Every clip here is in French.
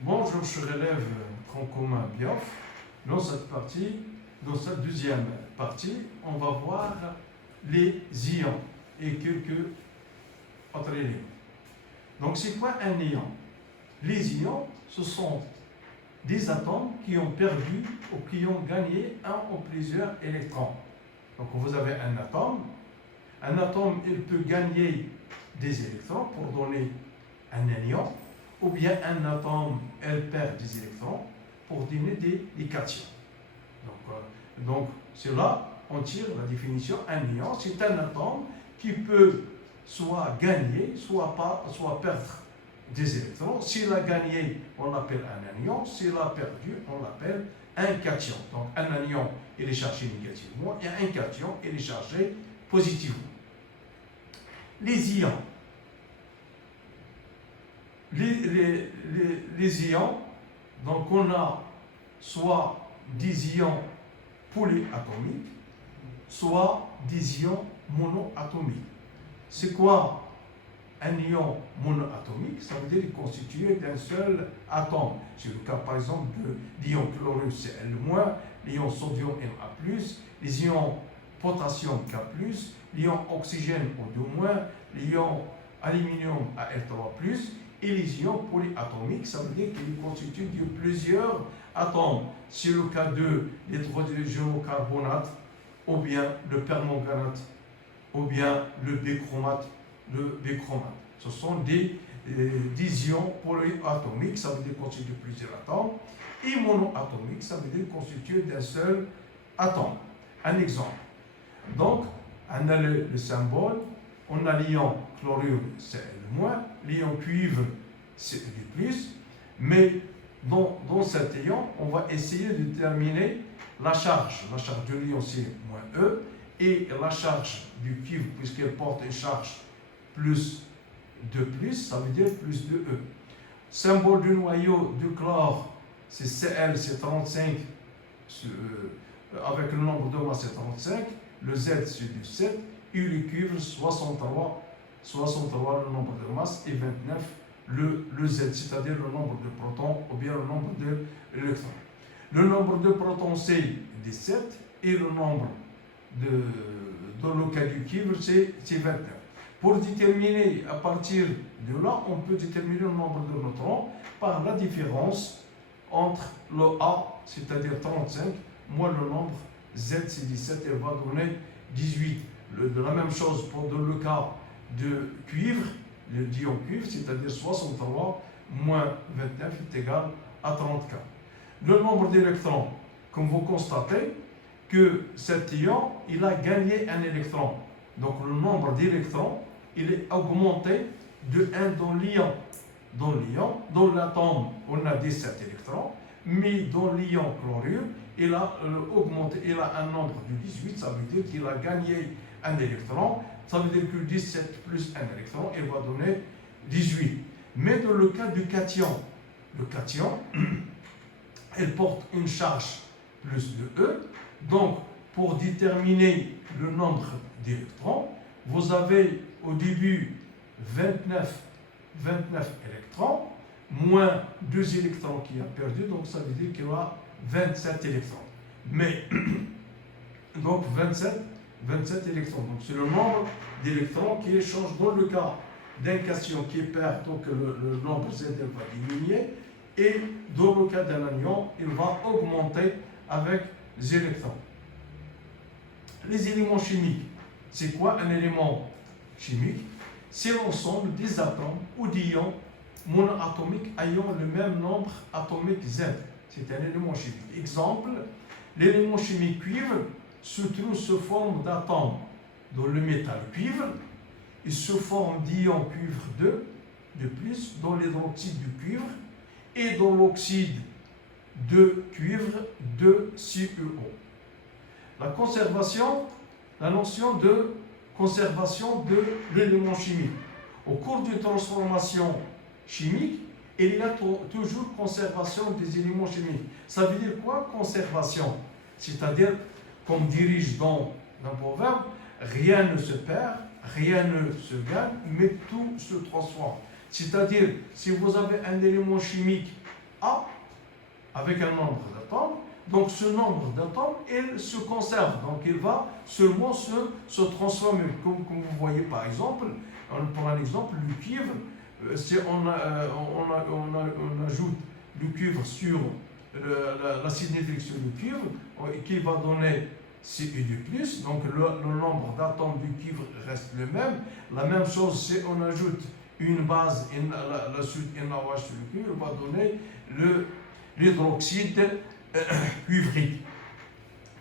Bonjour, chers élèves tronc commun BIOF. Dans cette partie, dans cette deuxième partie, on va voir les ions et quelques autres éléments. Donc, c'est quoi un ion? Les ions, ce sont des atomes qui ont perdu ou qui ont gagné un ou plusieurs électrons. Donc, vous avez un atome. Un atome, il peut gagner des électrons pour donner un anion, ou bien un atome, elle perd des électrons pour donner des cations. Donc c'est là, on tire la définition. Un ion, c'est un atome qui peut soit gagner, soit perdre des électrons. S'il a gagné, on l'appelle un anion. S'il a perdu, on l'appelle un cation. Donc un anion, il est chargé négativement, et un cation, il est chargé positivement. Les ions. Les ions, donc on a soit des ions polyatomiques, soit des ions monoatomiques. C'est quoi un ion monoatomique? Ça veut dire qu'il est constitué d'un seul atome. C'est le cas par exemple de l'ion chlorure Cl-, l'ion sodium Na+, les ions potassium K+, l'ion oxygène O2-, l'ion aluminium Al3+, et les ions polyatomiques, ça veut dire qu'il est constitué de plusieurs atomes. C'est le cas de l'hydrogénocarbonate, ou bien le permanganate, ou bien le bichromate. Ce sont des ions polyatomiques, ça veut dire constitué de plusieurs atomes, et monoatomiques, ça veut dire constitué d'un seul atome. Un exemple. Donc, on a le symbole, on a l'ion chlorure Cl-, l'ion cuivre Cu+, mais dans cet ion, on va essayer de déterminer la charge. La charge de l'ion c'est -E, et la charge du cuivre, puisqu'elle porte une charge plus de plus, ça veut dire plus de E. Symbole du noyau du chlore, c'est Cl, c'est 35, avec le nombre de masse c'est 35, le Z c'est du 7, et le cuivre 63 le nombre de masse, et 29 le Z, c'est-à-dire le nombre de protons ou bien le nombre d'électrons. Le nombre de protons c'est 17, et le nombre dans le cas du cuivre c'est 29. Pour déterminer, à partir de là, on peut déterminer le nombre de neutrons par la différence entre le A, c'est-à-dire 35, moins le nombre Z, c'est 17, elle va donner 18. De la même chose pour dans le cas de cuivre, le ion cuivre, c'est-à-dire 63 moins 29 est égal à 34. Le nombre d'électrons, comme vous constatez, que cet ion, il a gagné un électron. Donc le nombre d'électrons, il est augmenté de 1 dans l'ion. Dans l'atome, on a 17 électrons, mais dans l'ion chlorure, il a augmenté, il a un nombre de 18, ça veut dire qu'il a gagné un électron, ça veut dire que 17 plus un électron, il va donner 18. Mais dans le cas du cation, le cation, elle porte une charge plus de E, donc pour déterminer le nombre d'électrons, vous avez au début 29 électrons, moins 2 électrons qui a perdu, donc ça veut dire qu'il y aura 27 électrons. Mais, donc 27 électrons. Donc c'est le nombre d'électrons qui change dans le cas d'un cation qui perd, donc le nombre Z va diminuer, et dans le cas d'un anion, il va augmenter avec les électrons. Les éléments chimiques. C'est quoi un élément chimique? C'est l'ensemble des atomes ou d'ions monoatomiques ayant le même nombre atomique Z. C'est un élément chimique. Exemple, l'élément chimique cuivre se trouve sous forme d'atomes dans le métal cuivre. Il se forme d'ions cuivre 2 de plus dans l'hydroxyde du cuivre et dans l'oxyde de cuivre 2CuO. La notion de conservation de l'élément chimique. Au cours d'une transformation chimique, il y a toujours conservation des éléments chimiques. Ça veut dire quoi, conservation? C'est-à-dire, comme dirige dans un proverbe, rien ne se perd, rien ne se gagne, mais tout se transforme. C'est-à-dire, si vous avez un élément chimique A avec un nombre d'atomes. Donc ce nombre d'atomes, il se conserve. Donc il va seulement se transformer. Comme vous voyez par exemple, pour un exemple, le cuivre, si on ajoute le cuivre sur l'acide nitrique sur le cuivre, qui va donner Cu2+, donc le nombre d'atomes du cuivre reste le même. La même chose si on ajoute une base, la suite NaOH sur le cuivre, va donner l'hydroxyde cuivrique.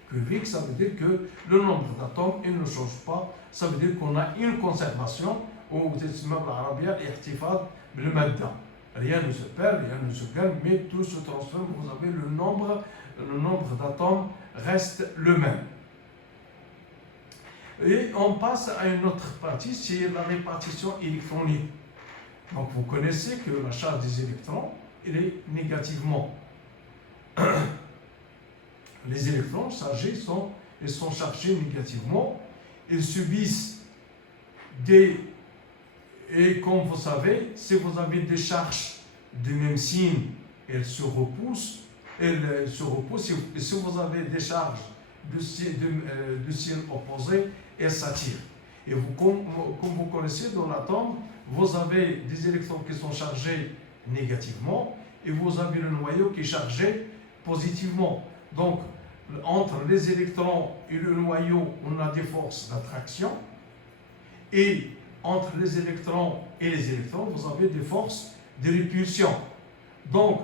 Cuivrique, ça veut dire que le nombre d'atomes il ne change pas. Ça veut dire qu'on a une conservation au rien ne se perd, rien ne se gagne, mais tout se transforme. Vous avez le nombre d'atomes reste le même. Et on passe à une autre partie, c'est la répartition électronique. Donc vous connaissez que la charge des électrons, elle est négativement. Les électrons chargés sont chargés négativement. Ils subissent et comme vous savez, si vous avez des charges du même signe, elles se repoussent. Et si vous avez des charges de signe opposé, elles s'attirent. Et comme vous connaissez dans l'atome, vous avez des électrons qui sont chargés négativement et vous avez le noyau qui est chargé positivement. Donc, entre les électrons et le noyau, on a des forces d'attraction. Et entre les électrons et les électrons, vous avez des forces de répulsion. Donc,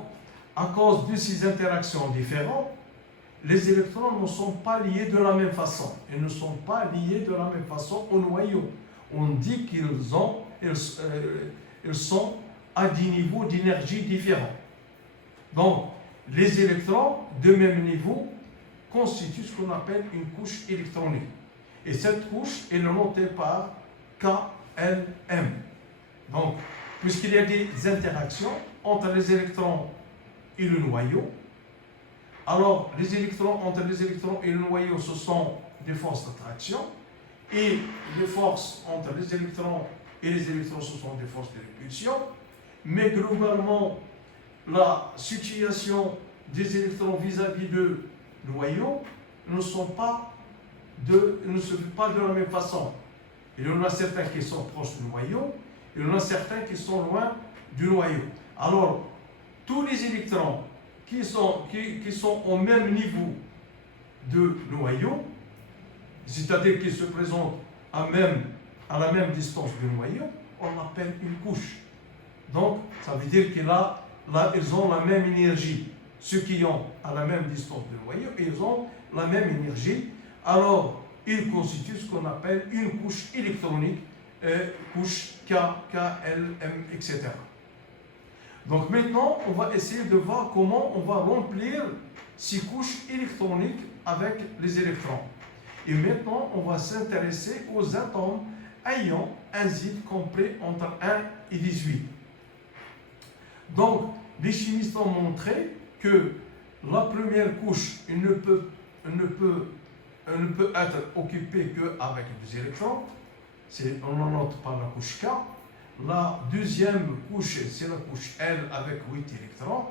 à cause de ces interactions différentes, les électrons ne sont pas liés de la même façon. Ils ne sont pas liés de la même façon au noyau. On dit qu'ils sont à des niveaux d'énergie différents. Donc, les électrons de même niveau constituent ce qu'on appelle une couche électronique. Et cette couche est notée par KLM. Donc, puisqu'il y a des interactions entre les électrons et le noyau, alors les électrons entre les électrons et le noyau, ce sont des forces d'attraction, et les forces entre les électrons et les électrons, ce sont des forces de répulsion. Mais globalement, la situation des électrons vis-à-vis du noyau ne se fait pas de la même façon. Il y en a certains qui sont proches du noyau, il y en a certains qui sont loin du noyau. Alors, tous les électrons qui sont au même niveau de noyau, c'est-à-dire qui se présentent à la même distance du noyau, on appelle une couche. Donc, ça veut dire qu'ils ont la même énergie. Ceux qui ont à la même distance du noyau, ils ont la même énergie. Alors, ils constituent ce qu'on appelle une couche électronique, couche K, KLM, etc. Donc maintenant, on va essayer de voir comment on va remplir ces couches électroniques avec les électrons. Et maintenant, on va s'intéresser aux atomes ayant un Z compris entre 1 et 18. Donc, les chimistes ont montré que la première couche ne peut être occupée qu'avec des électrons. On en note par la couche K. La deuxième couche, c'est la couche L avec 8 électrons.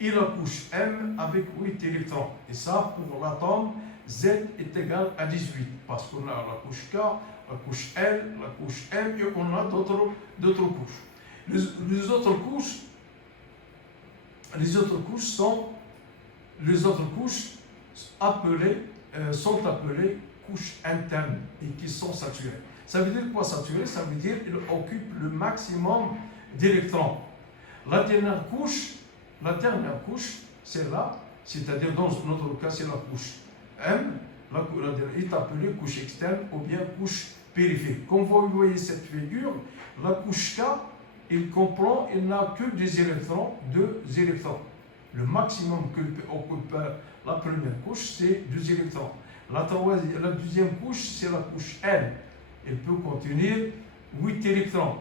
Et la couche M avec 8 électrons. Et ça, pour l'atome, Z est égal à 18. Parce qu'on a la couche K, la couche L, la couche M, et on a d'autres couches. Les autres couches sont appelées couches internes et qui sont saturées. Ça veut dire quoi saturé? Ça veut dire qu'il occupe le maximum d'électrons. La dernière couche, c'est là, c'est-à-dire dans notre cas, c'est la couche M, la est appelée couche externe ou bien couche périphérique. Comme vous voyez cette figure, la couche K, il n'a que des électrons, 2 électrons. Le maximum que peut occuper la première couche, c'est 2 électrons. La deuxième couche, c'est la couche L. Elle peut contenir 8 électrons.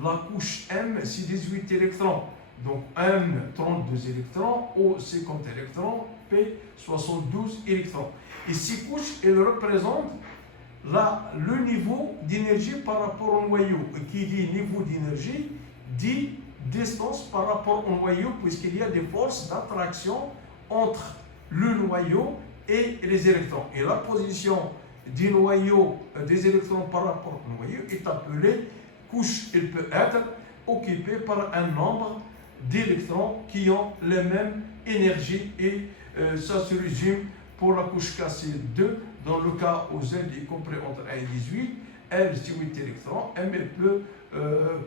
La couche M, c'est 18 électrons. Donc M, 32 électrons, O, 50 électrons, P, 72 électrons. Et ces couches, elles représentent le niveau d'énergie par rapport au noyau. Et qui dit niveau d'énergie, dit distance par rapport au noyau, puisqu'il y a des forces d'attraction entre le noyau et les électrons. Et la position du noyau, des électrons par rapport au noyau est appelée couche. Il peut être occupé par un nombre d'électrons qui ont la même énergie, et ça se résume pour la couche K, c'est 2, dans le cas où Z est compris entre 1 et 18, L c'est 8 électrons, M elle peut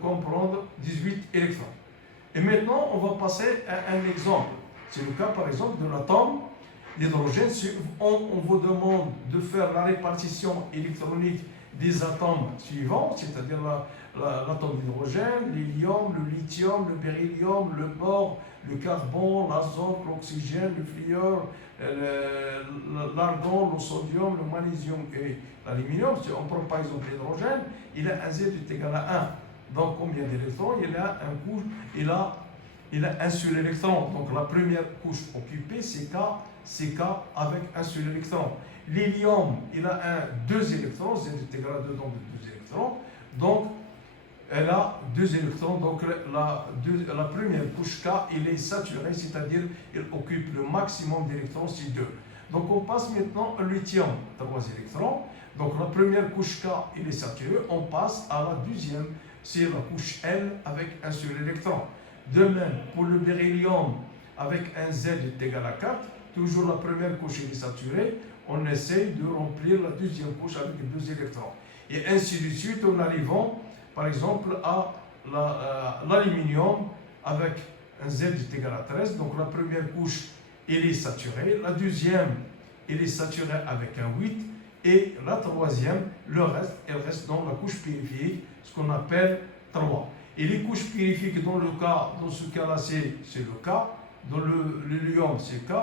comprendre 18 électrons. Et maintenant, on va passer à un exemple. C'est le cas par exemple de l'atome d'hydrogène. Si on vous demande de faire la répartition électronique des atomes suivants, c'est-à-dire l'atome d'hydrogène, l'hélium, le lithium, le beryllium, le bore, le carbone, l'azote, l'oxygène, le fluor, l'argon, le sodium, le magnésium et l'aluminium. Si on prend par exemple l'hydrogène, il a un Z est égal à 1. Donc combien d'électrons? Il a un couche, il a un seul électron. Donc la première couche occupée, c'est K avec un seul électron. L'hélium, il a deux électrons, Z est égal à 2, donc 2 électrons. Donc elle a 2 électrons. Donc la première couche K, il est saturé, c'est-à-dire il occupe le maximum d'électrons, c'est 2. Donc on passe maintenant au lithium, 3 électrons. Donc la première couche K, il est saturé. On passe à la deuxième, c'est la couche L avec un seul électron. De même, pour le beryllium, avec un Z est égal à 4, toujours la première couche est saturée, on essaye de remplir la deuxième couche avec 2 électrons. Et ainsi de suite, en arrivant, par exemple, à l'aluminium, avec un Z est égal à 13, donc la première couche, elle est saturée, la deuxième, elle est saturée avec un 8, et la troisième, elle reste dans la couche périphérique, ce qu'on appelle 3. Et les couches périphériques, dans ce cas-là, c'est le K. Dans l'hélium, c'est K.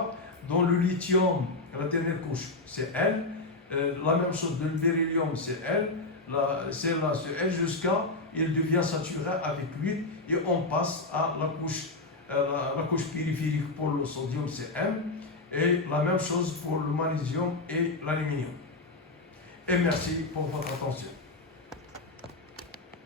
Dans le lithium, la dernière couche, c'est L. La même chose, dans le beryllium, c'est L. C'est L jusqu'à, il devient saturé avec 8. Et on passe à la couche périphérique pour le sodium, c'est M. Et la même chose pour le magnésium et l'aluminium. Et merci pour votre attention.